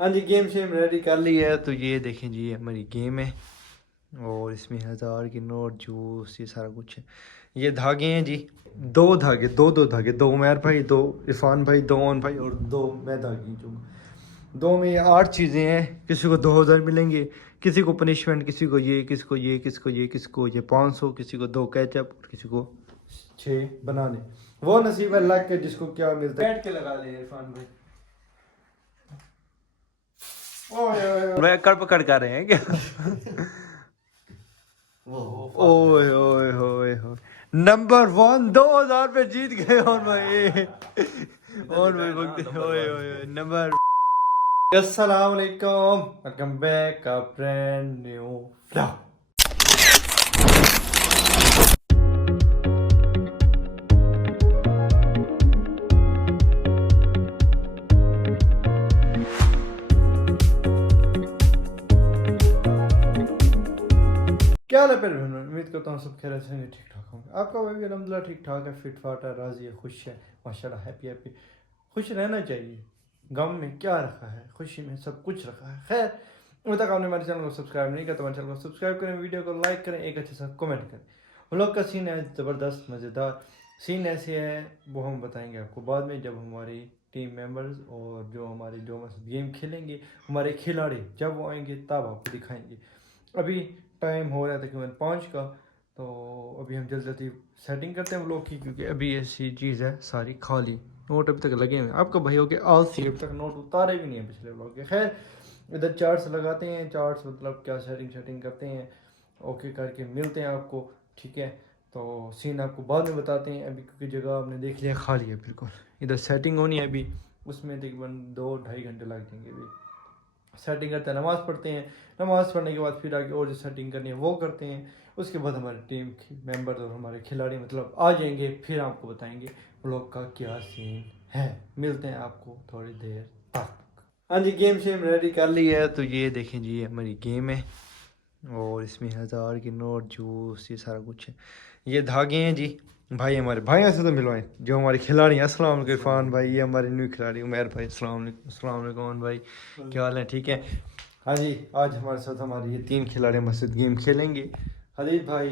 हाँ जी, game Shem ready कर ली है। तो ये देखें जी, ये हमारी गेम है और इसमें 1000 की नोट, जूस, ये सारा कुछ है। ये धागे हैं जी, दो धागे, दो धागे, दो उमर भाई, दो इरफान भाई, दो ओन भाई और दो मैं धागे खींचूँगा। दो में ये 8 चीज़ें हैं। किसी को 2000 मिलेंगे, किसी को पनिशमेंट, किसी को ये, किसको ये, किसको ये, किसको ये 500, किसी को 2 कैचअप और किसी को 6 बनाने। वो नसीब है लग के जिसको क्या मिलता है। बैठ के लगा ले इरफान भाई। मैं अकड़ पकड़ कर रहे हैं क्या? ओए ओए ओए ओए, नंबर 1 2000 पे जीत गए और भाई, और भाई बकते ओए ओए नंबर। अस्सलाम वालेकुम, welcome back a brand new vlog. क्या हाल है फिर? उम्मीद करता हूँ सब खैरियत से ठीक ठाक होंगे। आपका भाई भी अल्हम्दुलिल्लाह ठीक ठाक है, फिट फाट है, राजी है, खुश है, माशाल्लाह, हैप्पी हैप्पी। खुश रहना चाहिए। गम में क्या रखा है, खुशी में सब कुछ रखा है। खैर, अभी तक आपने हमारे चैनल को सब्सक्राइब नहीं किया तो हमारे चैनल को सब्सक्राइब करें, वीडियो को लाइक करें, एक अच्छे सा कमेंट करें। हम लोग का सीन है ज़बरदस्त मज़ेदार। सीन ऐसे है वो हम बताएंगे आपको बाद में, जब हमारी टीम मेंबर्स और जो हमारे जो गेम खेलेंगे हमारे खिलाड़ी जब वो आएंगे तब आपको दिखाएंगे। अभी टाइम हो रहा है तकरीबन 5 का, तो अभी हम जल्दी जल्दी सेटिंग करते हैं व्लॉग की, क्योंकि अभी ऐसी चीज़ है सारी खाली नोट अभी तक लगे हुए हैं। आपका भाई हो के आलसी, अभी तक नोट उतारे भी नहीं है पिछले व्लॉग के। खैर, इधर चार्ट्स लगाते हैं, चार्ट्स मतलब क्या सेटिंग करते हैं, ओके करके मिलते हैं आपको, ठीक है। तो सीन आपको बाद में बताते हैं अभी, क्योंकि जगह आपने देख लिया खाली है बिल्कुल। इधर सेटिंग होनी है अभी, उसमें तकरीबन 2-2.5 घंटे लग जाएंगे। अभी सेटिंग करते हैं, नमाज़ पढ़ते हैं, नमाज़ पढ़ने के बाद फिर आगे और जो सेटिंग करनी है वो करते हैं। उसके बाद हमारे टीम मेंबर और हमारे खिलाड़ी मतलब आ जाएंगे, फिर आपको बताएंगे ब्लॉग का क्या सीन है। मिलते हैं आपको थोड़ी देर तक। हाँ जी, गेम शेम रेडी कर ली है। तो ये देखें जी, ये हमारी गेम है और इसमें 1000 की नोट, जूस, ये सारा कुछ है। ये धागे हैं जी, भाई हमारे भाइयों से तो मिलवाएं जो हमारे खिलाड़ी हैं। अस्सलाम वालेकुम इरफान भाई, ये हमारे न्यू खिलाड़ी उमर भाई। अस्सलाम वालेकुम भाई, क्या हाल है? ठीक है। हाँ जी, आज हमारे साथ हमारे ये 3 खिलाड़ी मस्जिद गेम खेलेंगे। खलील भाई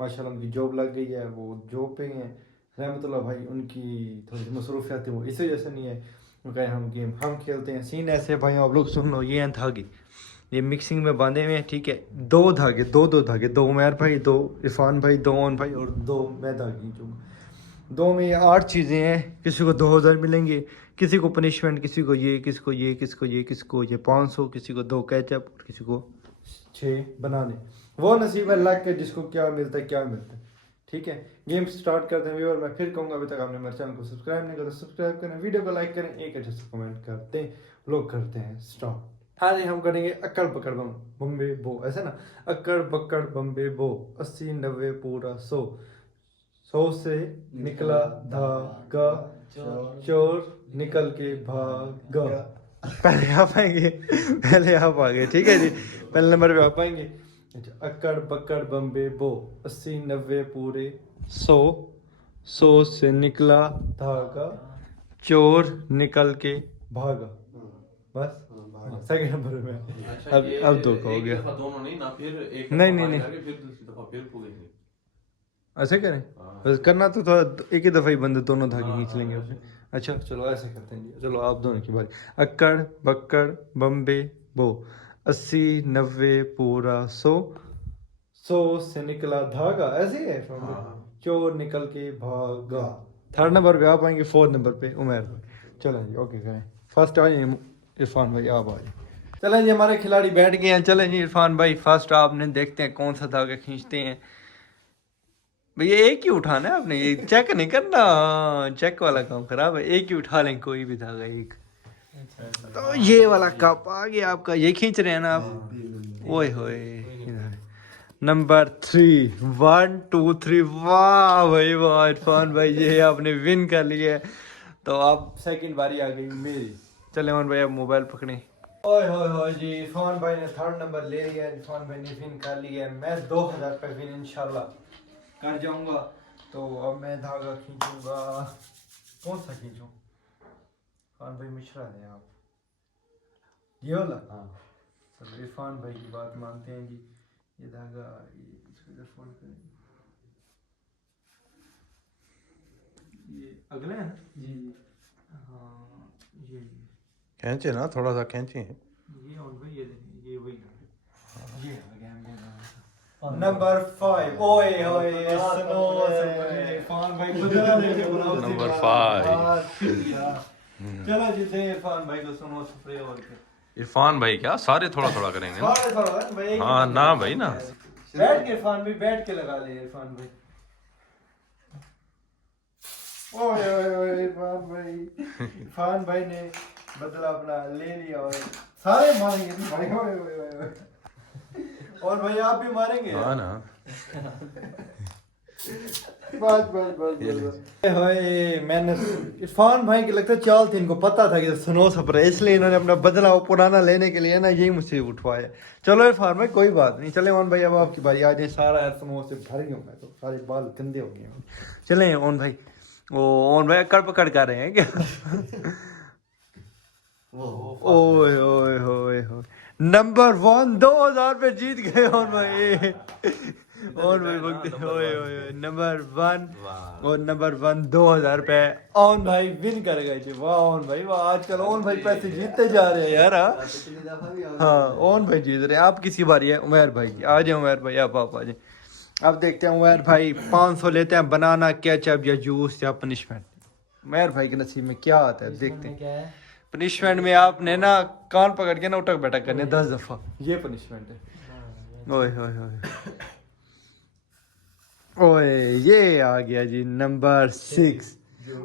माशाल्लाह उनकी जॉब लग गई है, वो जॉब पे हैं। रहमतुल्लाह भाई उनकी थोड़ी सी मसरूफियात है, वो इस वजह से नहीं है। वो कहे हम गेम हम खेलते हैं। सीन ऐसे भाई आप लोग सुन लो, ये हैं धागे, ये मिक्सिंग में बांधे हुए हैं, ठीक है। दो धागे, दो धागे, दो उमर भाई, दो इरफान भाई, दो ओन भाई और दो मैं धागे खींचूँगा। दो में ये 8 चीज़ें हैं। किसी को 2000 मिलेंगे, किसी को पनिशमेंट, किसी को ये, किसको ये, किसको ये, किसको ये 500, किसी को 2 कैचअप और किसी को 6 बनाने। वो नसीब है लग के जिसको क्या मिलता है, क्या मिलता है, ठीक है। गेम स्टार्ट करते हैं व्यूअर। मैं फिर कहूँगा अभी तक आपने मेरे चैनल को सब्सक्राइब नहीं किया तो सब्सक्राइब करें, वीडियो को लाइक करें, एक अच्छे से कमेंट करते हैं। लोग करते हैं स्टार्ट। हाँ जी, हम करेंगे अक्कड़ पकड़ बम बम्बे बो, ऐसे ना, अक्कड़ पकड़ बम्बे बो, 80 90 पूरा 100, 100 से निकला धागा, चोर निकल के भागा। पहले आप आएंगे, पहले आप आ गए, ठीक है जी। पहले नंबर पे आप आएंगे। अच्छा, अक्कड़ पकड़ बम्बे बो, 80 90 पूरे 100, 100 से निकला धागा, चोर निकल के भागा। बस सेकंड नंबर में। अच्छा, अब दो का हो एक गया। दफा दोनों नहीं ना, फिर एक नहीं दफा नहीं पानी नहीं, डाल के फिर दूसरी दफा फिर फूलेंगे। ऐसे करें। हाँ बस करना तो थोड़ा एक ही दफ़ा ही बंदे दोनों धागे हाँ खींच लेंगे हाँ, अपने। ऐसे। अच्छा चलो ऐसे करते हैं जी। चलो आप दोनों की बारी। अक्कड़ बक्कड़ बम्बे बो, 80 90 पूरा 100, 100 से निकला धागा, ऐसे ही है। हाँ। चोर निकल के भागा। थर्ड नंबर पे आप आएंगे, फोर्थ नंबर पे उमर भाई। चलें जी, ओके करें। फर्स्ट आ जाइए इरफान भाई, आप आ जाइए। चलें जी, हमारे खिलाड़ी बैठ गए हैं। चलें जी इरफान भाई, फर्स्ट आपने देखते हैं कौन सा धागा खींचते हैं। भैया एक ही उठाना है आपने, ये चेक नहीं करना। चेक वाला काम खराब है, एक ही उठा लें कोई भी धागा एक। तो ये वाला कप आ गया आपका, ये खींच रहे हैं ना आप? ओए होए, नंबर 3, 1 2 3। वाह भाई वाह इरफान भाई, ये आपने विन कर लिया है। तो अब सेकंड बारी आ गई मेरी। चले मान भाई अब मोबाइल पकड़े। ओए होए होए जी, इरफान भाई ने थर्ड नंबर ले लिया। इरफान भाई ने विन कर लिया है। मैं 2000 पे विन इंशाल्लाह कर जाऊंगा। तो अब मैं धागा खींचूंगा। कौन सा खींचूं? खान भाई मिश्रा है आप। ये वाला हाँ चलो इरफान भाई की बात मानते हैं जी। ये धागा ये इसको इधर फोल्ड करें, ये अगला है ना जी जी हाँ ये खींचे ना थोड़ा सा खींचे। ये ऑन भाई ये देखें ये वही ये आ गया नंबर 5 ओए ओए सुनो इरफान भाई बदला लेके बनाओ नंबर 5 चलो जी दे इरफान भाई को सुनो स्प्रे और के इरफान भाई क्या सारे थोड़ा थोड़ा करेंगे ना। थोड़ा थोड़ा भाई हाँ ना भाई ना। बैठ के इरफान भाई बैठ के लगा ले इरफान भाई। ओए ओए ओए इरफान भाई ने बदला अपना ले लिया और सारे मारेंगे भाई। ओए ओए ओए और भाई आप भी मारेंगे हाँ ना। भाई मैंने इरफान भाई की लगता है चाल थी, इनको पता था कि सुनो स्प्रे, इसलिए इन्होंने अपना बदला वो पुराना लेने के लिए ना यही मुझसे उठवाया। चलो इरफान भाई कोई बात नहीं, चले ओन भाई अब आपकी बारी आ जाए। सारा यार सुनो से भर गया मैं तो, सारे बाल गंदे हो गए। चले ओन भाई, वो ओन भाई अकड़ पकड़ कर रहे हैं क्या? ओए ओए ओए ओए नंबर 1 2000 पे जीत गए ओन भाई। और भाई ओए ओए ओए नंबर 1 और नंबर 1 2000 पे ओन भाई विन कर गए जी। वाह ओन भाई वाह, आजकल ओन भाई पैसे जीतते जा रहे हैं यार। हाँ ओन भाई जीत रहे हैं। आप किसी बारी है उमर भाई की, आ जाए उमर भाई आप आ जाए। अब देखते हैं उमर भाई 500 लेते हैं, बनाना केचप या जूस या पनिशमेंट। उमर भाई के नसीब में क्या आता है देखते हैं। पनिशमेंट में आपने ना कान पकड़ के ना उठक बैठक करने 10 दफा, ये पनिशमेंट है। ओए ओए ओए ओए ये आ गया जी नंबर 6।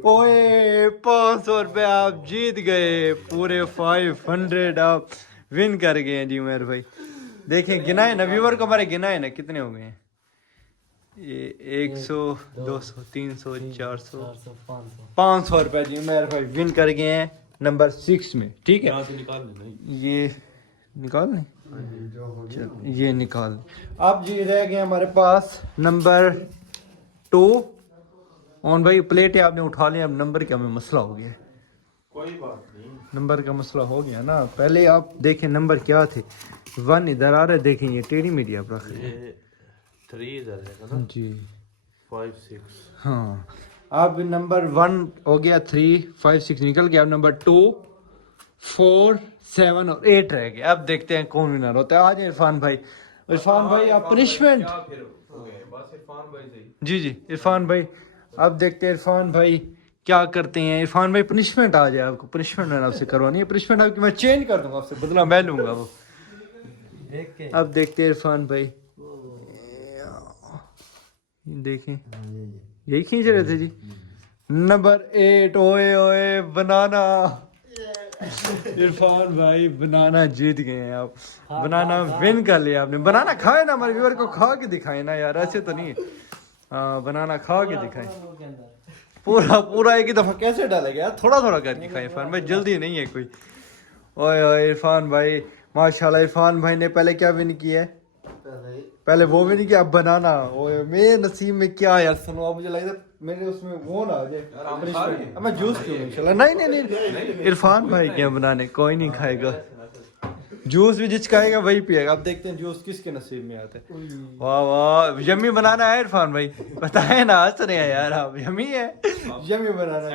ओए 500 रुपये आप जीत गए, पूरे 500 आप विन कर गए हैं जी उमर भाई। देखें गिनाए ना व्यूवर को, हमारे गिनाए ना कितने हो गए हैं। ये 100 200 300 400 500 रुपये जी उमर भाई विन कर गए हैं नंबर 6 में। ठीक है यहाँ से निकाल लेना। ये निकाल लें, चल ये निकाल। अब जी रह गए हमारे पास नंबर 2। ऑन भाई प्लेट है आपने उठा लिया, अब नंबर का हमें मसला हो गया। कोई बात नहीं, नंबर का मसला हो गया ना। पहले आप देखें नंबर क्या थे। 1 इधर आ रहा है, देखें ये टेढ़ी मेढ़ी आप रख रहे हैं। ये 3 इधर है ना, जी 5 6। हाँ अब नंबर 1 हो गया, 3 5 6 निकल गया। अब नंबर 2 4 7 और 8 रह गए। अब देखते हैं कौन विनर होता है। आज इरफान भाई, इरफान भाई आप पनिशमेंट। क्या फिर हो गए बस इरफान भाई सही। जी जी इरफान भाई, अब देखते हैं इरफान भाई क्या करते हैं। इरफान भाई पनिशमेंट आ जाए, आपको पनिशमेंट मैंने आपसे करवानी है। पनिशमेंट आपकी मैं चेंज कर दूंगा, आपसे बदला मैं लूंगा वो। अब देखते हैं इरफान भाई, देखें यही खींच रहे थे जी। नंबर 8 ओए ओए बनाना। इरफान भाई बनाना जीत गए हैं आप। बनाना विन कर लिया आपने। बनाना खाए ना, हमारे व्यूअर को खा के दिखाए ना यार, ऐसे तो नहीं। हाँ बनाना खा के दिखाए पूरा पूरा एक ही दफा कैसे डालेगा यार, थोड़ा थोड़ा करके खाए इरफान भाई, जल्दी नहीं है कोई। ओए ओए इरफान भाई माशाल्लाह, इरफान भाई ने पहले क्या विन किया है, पहले वो भी नहीं किया, अब बनाना। ओए मेरे नसीब में क्या यार, सुनो अब मुझे लगता है मेरे उसमें वो ना आ जाए। अब मैं जूस क्यों इंशाल्लाह। नहीं नहीं नहीं इरफान भाई क्या बनाने, कोई नहीं खाएगा जूस, भी जिस खाएगा वही पिएगा। अब देखते हैं जूस किसके नसीब में आता है। वाह वाह यम्मी बनाना है इरफान भाई, बताए ना हंस रहे हैं यार आप। यम्मी है यम्मी बनाना।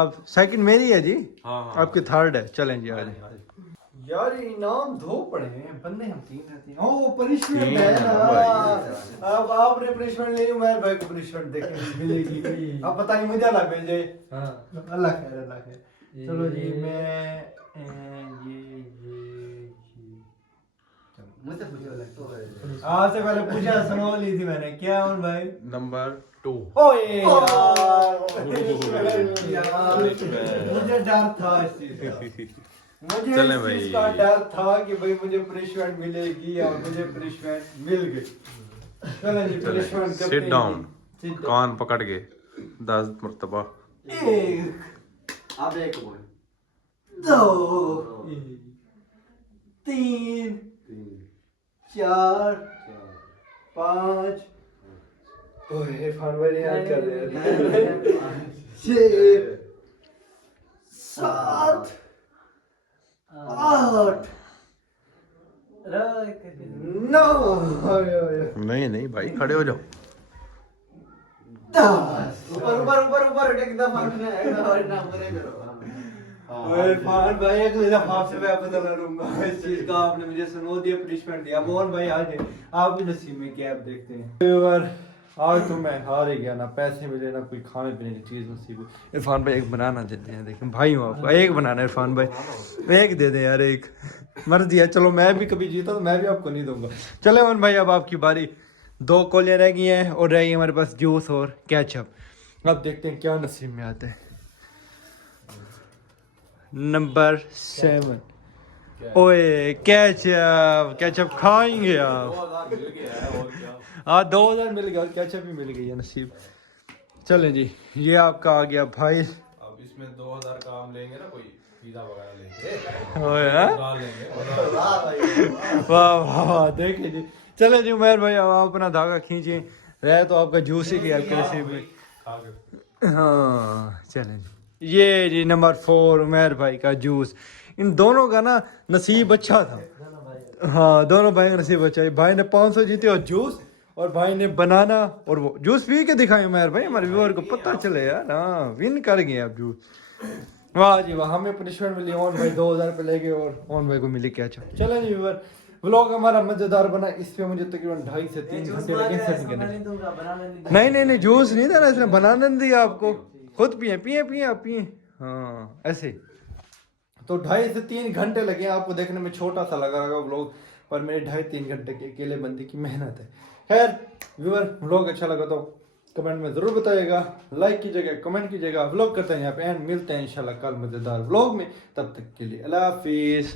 अब सेकंड मेरी है जी, आपकी थर्ड है। चलें जी आज यार इनाम 2 पड़े हैं, बंदे हम 3 रहते हैं। ओ पनिशमेंट है ना, अब आपने पनिशमेंट ले ली, मैं भाई को पनिशमेंट देखें मिलेगी। अब पता नहीं मुझे अल्लाह भेज जाए। हां अल्लाह खैर अल्लाह खैर। चलो जी मैं मुझसे पूछो। आज से पहले पूछा सुनो ली थी मैंने, क्या हूं भाई नंबर 2। ओए यार मुझे डर था इस चीज का, मुझे चले इस भाई। चीज का डर था कि भाई मुझे पनिशमेंट मिलेगी और मुझे पनिशमेंट मिल गई। चलें जी पनिशमेंट करते हैं। Sit down, Sit down। कान पकड़ के 10 मरतबा। 1 अब एक बोल 2 3 4 5 ओए इरफान भाई याद कर रहे हैं 6 7 8 9 नहीं नहीं भाई खड़े हो जाओ। 10 ऊपर एक दफा और ना पूरे करो। ओए इरफान भाई एक दफा आपसे मैं पता लूंगा इस चीज का, आपने मुझे सुनो दिया पनिशमेंट दिया। मोहन भाई आज आप भी नसीब में क्या आप देखते हैं। आज तो मैं हार ही गया, ना पैसे मिले ना कोई खाने पीने की चीज नसीब हुई। इरफान भाई एक बनाना देते हैं, देखें भाई हूँ आपका, एक बनाना है इरफान भाई, एक दे दे यार, एक मर्जी है। चलो मैं भी कभी जीता तो मैं भी आपको नहीं दूंगा। चले मोहन भाई अब आपकी बारी, 2 कोलियां रह गई हैं और रह गई हमारे पास जूस और केचप। अब देखते हैं क्या नसीब में आते हैं। नंबर 7 ओए केचप खाएंगे आप। 2000 मिल गया है और क्या। हाँ 2000 मिल गया और केचप भी मिल गई है नसीब। चलें जी ये आपका आ गया भाई। अब इसमें 2000 का हम लेंगे ना, कोई पिज्जा वगैरह लेंगे, ओए हाँ? डाल लेंगे। वाह वाह वाह देखे जी। चले जी उमेर भाई अब आप अपना धागा खींचे, रह तो आपका जूस ही गया आपके नसीब में। खा के हाँ चलें जी, ये जी नंबर 4 उमेर भाई का जूस। इन दोनों का ना नसीब अच्छा था। हाँ दोनों भाई का नसीब अच्छा है। भाई ने 500 जीते और जूस, और भाई ने बनाना और वो जूस पी के दिखाए उमेर भाई, हमारे व्यूअर को पता चले यार। हाँ विन कर गए आप जूस। वाह जी वाह, हमें पनिशमेंट मिली, ओन भाई 2000 पे ले गए और ओन भाई को मिली क्या। चलो जी व्यूअर व्लॉग हमारा मजेदार बना, इस पे मुझे तकरीबन 2.5 से 3 घंटे लगे सेटिंग करने। नहीं जूस नहीं था ना, इसने बनाना नहीं दिया आपको, खुद पिए पिए पिए आप पिए। हाँ ऐसे तो 2.5 से 3 घंटे लगे। आपको देखने में छोटा सा लगा होगा व्लॉग, पर मेरे 2.5-3 घंटे के अकेले बंदे की मेहनत है। खैर व्यूअर व्लॉग अच्छा लगा तो कमेंट में जरूर बताइएगा, लाइक कीजिएगा, कमेंट कीजिएगा। व्लॉग करते हैं यहाँ पे एंड मिलते हैं इंशाल्लाह कल मजेदार व्लॉग में। तब तक के लिए अल्लाह हाफिज।